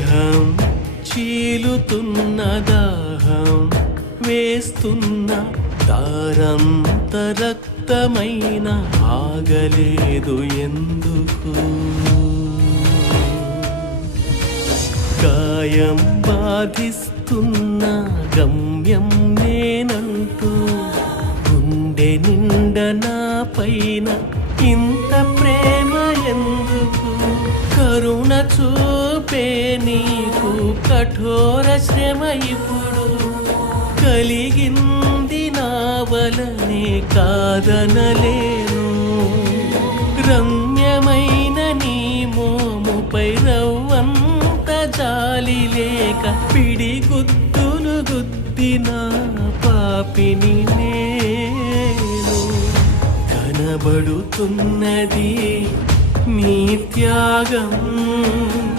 దేహం చీలుతున్న దాహం వేస్తున్న తారంత రక్తమైన ఆగలేదు ఎందుకు? గాయం బాధిస్తున్న గమ్యం నేనంటూ గుండె నిండ నా పైన ఇంత ప్రేమ ఎందుకు? కరుణ చూపే నీకు కఠోర శ్రమ ఇప్పుడు కలిగింది నా వలనే కాదనలేను. రమ్యమైన నీ మోముపై రవ్వంత జాలి లేక పిడిగుద్దులు గుద్దిన పాపిని నేను. కనబడుతున్నది నీ త్యాగం.